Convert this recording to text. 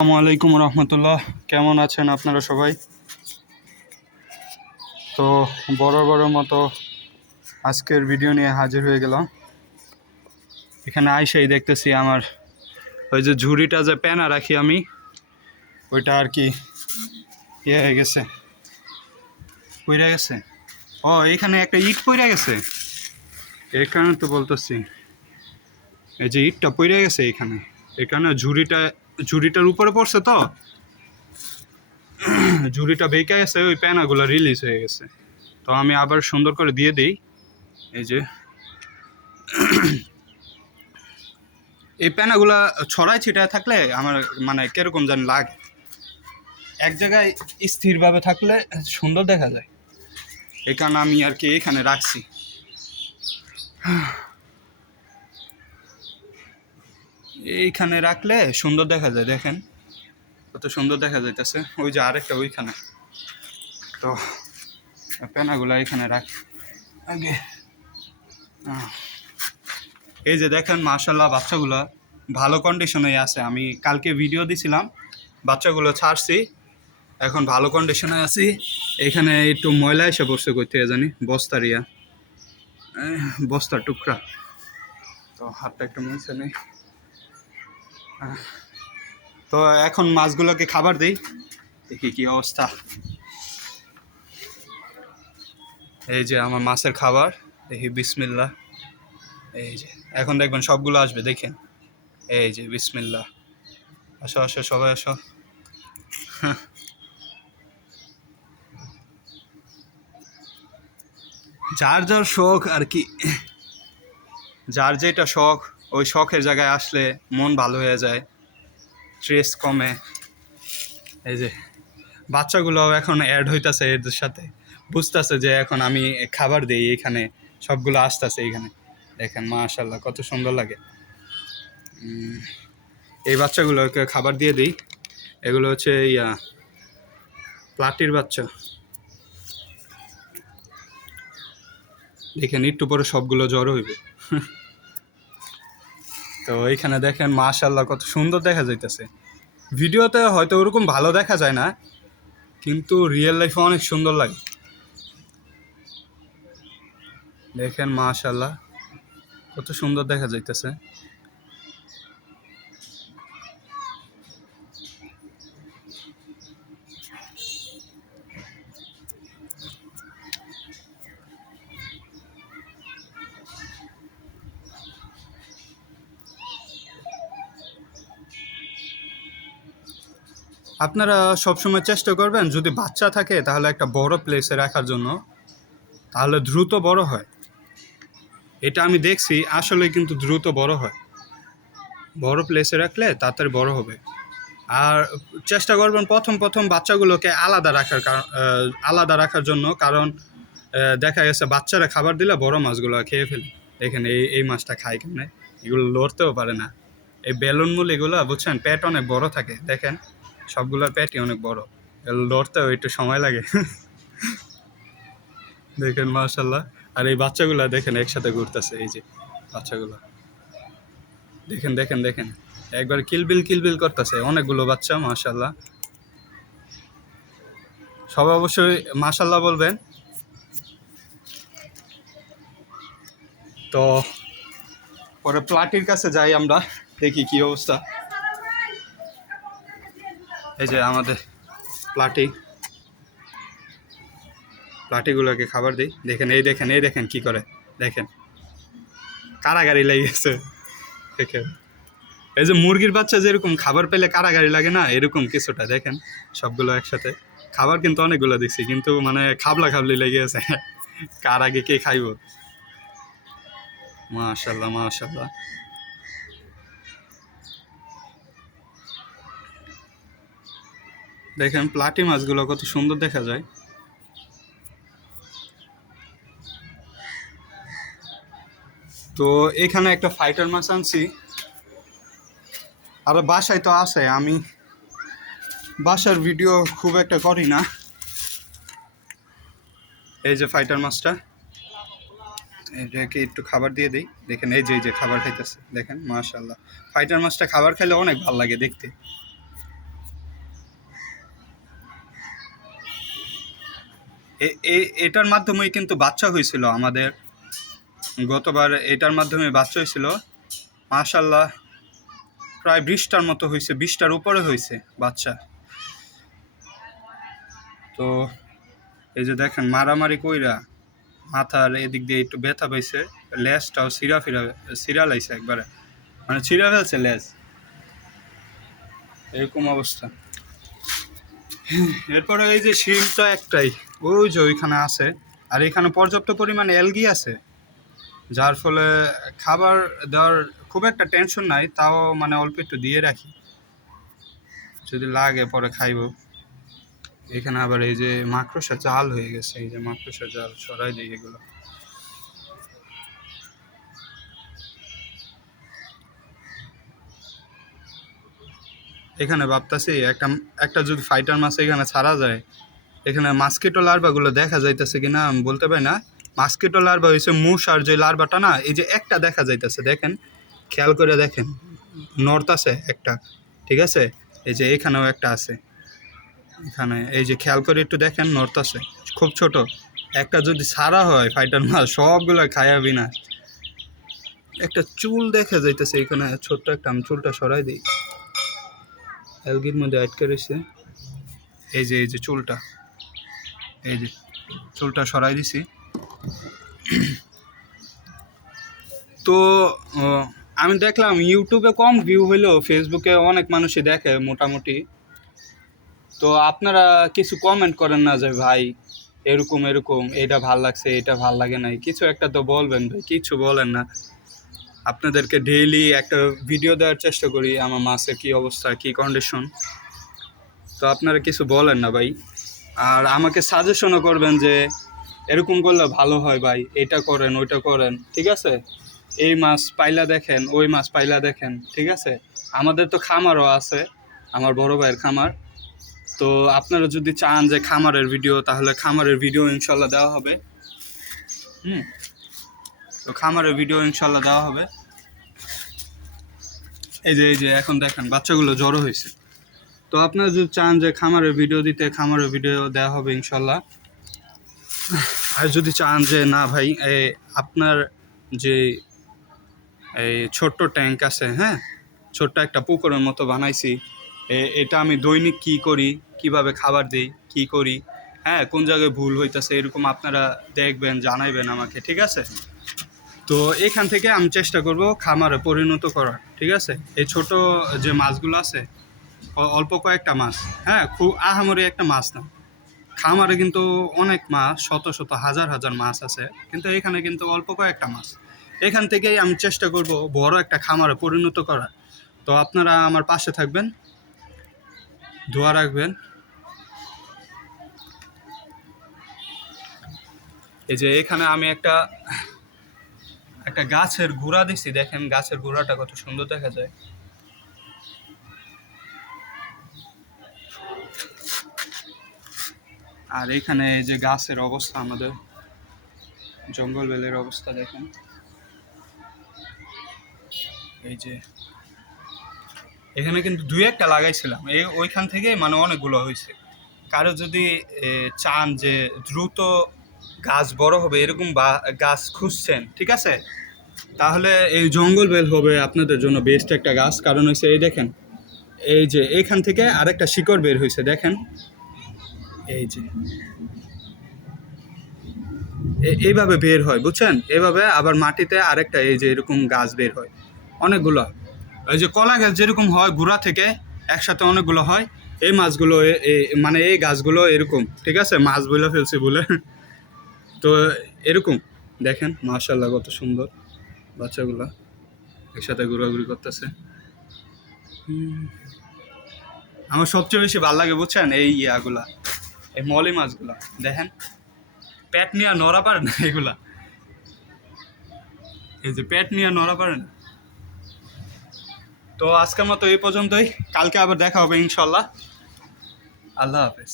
আসসালামু আলাইকুম রহমতুল্লাহ। কেমন আছেন আপনারা সবাই? তো বড় মতো আজকের ভিডিও নিয়ে হাজির হয়ে গেলাম। এখানে আইসাই দেখতেছি আমার ওই যে ঝুড়িটা যে পেনা রাখি আমি, ওইটা আর কি হয়ে গেছে, পইরা গেছে। ও, এখানে একটা ইট পইরা গেছে, এই কারণে তো বলতেছি। এই যে ইটটা পইরা গেছে এখানে, এই কারণে ঝুড়িটার উপরে পড়ছে, তো ঝুড়িটা বেঁকে গেছে, ওই পেনাগুলো রিলিজ হয়ে গেছে। তো আমি আবার সুন্দর করে দিয়ে দিই। এই যে এই পেনাগুলা ছড়াই ছিটায় থাকলে আমার মানে কিরকম জানি লাগে, এক জায়গায় স্থিরভাবে থাকলে সুন্দর দেখা যায়। এই কারণে আমি আর কি এখানে রাখছি। এইখানে রাখলে সুন্দর দেখা যায়, দেখেন কত সুন্দর দেখা যাইতেছে। ওই যে আরেকটা ওইখানে, তো পেনাগুলা এখানে রাখ আগে। এই যে দেখেন, মাশাআল্লাহ বাচ্চাগুলো ভালো কন্ডিশনে আছে। আমি কালকে ভিডিও দিছিলাম, বাচ্চাগুলো ছাড়ছি, এখন ভালো কন্ডিশনে আছি। এখানে একটু ময়লা এসে পড়ছে, করতে জানি বস্তারিয়া, বস্তার টুকরা। তো হাতটা একটু মুছে নেই। তো এখন মাছগুলোকে খাবার দিই, দেখি কি অবস্থা। এই যে আমার মাছের খাবার, দেখি বিসমিল্লাহ। এই যে এখন দেখবেন সবগুলো আসবে, দেখেন। এই যে বিসমিল্লাহ, আসো আসো সবাই আসো। যার যার শখ আর কি, যার যেটা শখ, ওই শখের জায়গায় আসলে মন ভালো হয়ে যায়, স্ট্রেস কমে। এই যে বাচ্চাগুলোও এখন অ্যাড হইতাছে এদের সাথে, বুঝতেছে যে এখন আমি খাবার দিই, এখানে সবগুলো আসতেছে এইখানে। দেখেন মাশাআল্লাহ কত সুন্দর লাগে। এই বাচ্চাগুলোকে খাবার দিয়ে দিই। এগুলো হচ্ছে প্লাটির বাচ্চা। দেখেন একটু পরে সবগুলো জড়ো হইবে। তো এইখানে দেখেন মাশাআল্লাহ কত সুন্দর দেখা যাইতেছে। ভিডিওতে হয়তো ওরকম ভালো দেখা যায় না, কিন্তু রিয়েল লাইফে অনেক সুন্দর লাগে। দেখেন মাশাআল্লাহ কত সুন্দর দেখা যাইতেছে। আপনারা সবসময় চেষ্টা করবেন, যদি বাচ্চা থাকে তাহলে একটা বড় প্লেসে রাখার জন্য, তাহলে দ্রুত বড় হয়। এটা আমি দেখছি, আসলে কিন্তু দ্রুত বড় হয়। বড় প্লেসে রাখলে তাড়াতাড়ি বড় হবে। আর চেষ্টা করবেন প্রথম বাচ্চাগুলোকে আলাদা রাখার জন্য, কারণ দেখা গেছে বাচ্চারা খাবার দিলে বড় মাছগুলো খেয়ে ফেলে। দেখেন এই মাছটা খায় কেমনে, এগুলো লড়তেও পারে না। এই বেলুন মূল এগুলো বুঝছেন, পেট অনেক বড় থাকে, দেখেন সবগুলোর পেটই অনেক বড়, লড়তেও একটু সময় লাগে। দেখেন মাশাআল্লাহ। আর এই বাচ্চাগুলো দেখেন একসাথে ঘুরতেছে, এই যে বাচ্চাগুলো দেখেন দেখেন দেখেন, একবার কিলবিল করতেছে অনেকগুলো বাচ্চা। মাশাআল্লাহ, সবাই অবশ্যই মাশাআল্লাহ বলবেন। তো পরে প্লাটির কাছে যাই আমরা, দেখি কি অবস্থা। এই যে আমাদের প্লাটিগুলোকে খাবার দিই। দেখেন এই দেখেন কি করে, দেখেন কারাগারি লেগে গেছে। দেখেন এই যে মুরগির বাচ্চা যেরকম খাবার পেলে কারাগারি লাগে না, এরকম কিছুটা। দেখেন সবগুলো একসাথে খাবার, কিন্তু অনেকগুলো দেখছি, কিন্তু মানে খাবলি লেগে গেছে। কার আগে কে খাইব। মাশাআল্লাহ মাশাআল্লাহ। দেখেন প্লাটি মাছগুলো কত সুন্দর দেখা যায়। তো এখানে একটা ফাইটার মাছ আনছি, আর বাসায় তো আছে। আমি বাসার ভিডিও খুব একটা করি না। এই যে ফাইটার মাছটা, এটাকে একটু খাবার দিয়ে দিই। দেখেন এই যে খাবার খাইতেছে, দেখেন মাশাআল্লাহ। ফাইটার মাছটা খাবার খাইলে অনেক ভালো লাগে দেখতে। এটার মাধ্যমেই কিন্তু বাচ্চা হয়েছিল আমাদের, গতবার এটার মাধ্যমে বাচ্চা হয়েছিল মাশাল্লাহ, প্রায় 20টার মতো হয়েছে, 20টার উপরে হয়েছে বাচ্চা। তো এই যে দেখেন মারামারি কইরা মাথার এদিক দিয়ে একটু ব্যথা পাইছে, লেজটাও সিরা লাইছে একবারে, মানে ছিঁড়া ফেলছে লেজ, এরকম অবস্থা। এরপরে এই যে শিমটা একটাই ওই যে ওইখানে আছে, আর এখানে পর্যাপ্ত পরিমাণে অ্যালগি আছে, যার ফলে খাবার দেওয়ার খুব একটা টেনশন নাই, তাও মানে অল্প একটু দিয়ে রাখি, যদি লাগে পরে খাইব। এখানে আবার এই যে মাকড়সা জাল হয়ে গেছে, এই যে মাকড়সা জাল সরাই দিই এগুলো। এখানে ভাবতেছি একটা একটা যদি ফাইটার মাছ এখানে ছাড়া যায়, এখানে মাস্কিটো লার্ভাগুলো দেখা যাইতেছে কিনা আমি বলতে পারি না। মাস্কিটো লার্ভা হয়েছে মুষ, আর যে লার্ভাটা না, এই যে একটা দেখা যাইতেছে, দেখেন খেয়াল করে দেখেন, নর্থ আছে একটা, ঠিক আছে, এই যে এখানেও একটা আছে, এখানে এই যে খেয়াল করে একটু দেখেন, নর্থ আছে, খুব ছোট একটা, যদি ছাড়া হয় ফাইটার মাছ সবগুলো খায়াবি না। একটা চুল দেখা যাইতেছে এখানে ছোট্ট একটা, আমি চুলটা সরাই দিই, অ্যালগির মধ্যে আটকে রয়েছে, এই যে চুলটা, এই যে চুলটা সরাই দিছি। তো আমি দেখলাম ইউটিউবে কম ভিউ হইলেও ফেসবুকে অনেক মানুষই দেখে মোটামুটি। তো আপনারা কিছু কমেন্ট করেন না যে ভাই এরকম এরকম, এটা ভাল লাগছে, এটা ভাল লাগে নাই, কিছু একটা তো বলবেন ভাই, কিছু বলেন না। আপনাদেরকে ডেইলি একটা ভিডিও দেওয়ার চেষ্টা করি আমার মাছের কী অবস্থা, কী কন্ডিশন, তো আপনারা কিছু বলেন না ভাই। আর আমাকে সাজেশনও করবেন যে এরকম করলে ভালো হয় ভাই, এটা করেন ওইটা করেন, ঠিক আছে, এই মাছ পাইলা দেখেন, ওই মাছ পাইলা দেখেন, ঠিক আছে। আমাদের তো খামারও আছে, আমার বড় ভাইয়ের খামার, তো আপনারা যদি চান যে খামারের ভিডিও, তাহলে খামারের ভিডিও ইনশাল্লাহ দেওয়া হবে। তো খামারের ভিডিও ইনশাল্লাহ দেওয়া হবে। এই যে এখন দেখেন বাচ্চাগুলো জড়ো হয়েছে, তো আপনারা যদি চান যে খামারের ভিডিও দিতে, খামারের ভিডিও দেওয়া হবে ইনশাল্লাহ। আর যদি চান যে না ভাই আপনার যে এই ছোট্ট ট্যাঙ্ক আছে, হ্যাঁ, ছোট্ট একটা পুকুরের মতো বানাইছি, এটা আমি দৈনিক কি করি, কিভাবে খাবার দিই, কি করি, হ্যাঁ, কোন জায়গায় ভুল হইতেছে, এরকম আপনারা দেখবেন, জানাইবেন আমাকে, ঠিক আছে। তো এখান থেকে আমি চেষ্টা করব খামারে পরিণত করার, ঠিক আছে। এই ছোট যে মাছগুলো আছে, অল্প কয়েকটা মাছ, হ্যাঁ, খুব আহামরি একটা মাছ না, খামারে কিন্তু অনেক মাছ, শত শত হাজার হাজার মাছ আছে, কিন্তু এখানে কিন্তু অল্প কয়েকটা মাছ। এখান থেকেই আমি চেষ্টা করব বড় একটা খামারে পরিণত করার। তো আপনারা আমার পাশে থাকবেন, দোয়া রাখবেন। এই যে এখানে আমি একটা গাছের গুঁড়া দিছি, দেখেন গাছের গুঁড়াটা কত সুন্দর দেখা যায়। আর এখানে এই যে গাছের অবস্থা, আমাদের জঙ্গল বেলের অবস্থা দেখেন, এই যে এখানে কিন্তু দুই একটা লাগাইছিলাম, ওইখান থেকে মানে অনেকগুলো হয়েছে। কারো যদি চান যে দ্রুত গাছ বড় হবে এরকম গাছ খুঁজছেন, ঠিক আছে, তাহলে এই জঙ্গল বেল হবে আপনাদের জন্য বেস্ট একটা গাছ। কারণ হচ্ছে এই দেখেন, এই যে এখান থেকে আরেকটা শিকড় বের হয়েছে, দেখেন, এই যে এইভাবে বের হয়, বুঝছেন, এইভাবে আবার মাটিতে আরেকটা এই যে এরকম গাছ বের হয় অনেকগুলো। এই যে কলা গাছ যেরকম হয় গুঁড়া থেকে একসাথে অনেকগুলো হয়, এই মাছগুলো মানে এই গাছগুলো এরকম, ঠিক আছে, মাছ বলে ফেলছি বলে। তো এরকম দেখেন মাশাআল্লাহ কত সুন্দর বাচ্চাগুলো একসাথে ঘোরাঘুরি করতেছে। আমার সবচেয়ে বেশি ভালো লাগে বুঝছেন এই ইয়াগুলা, এই মলি মাছগুলা, দেখেন পেট নিয়ে নড়া পারে না এগুলা, এই যে পেট নিয়ে নড়া পারে না। তো আজকের মতো এই পর্যন্তই, কালকে আবার দেখা হবে ইনশাল্লাহ। আল্লাহ হাফেজ।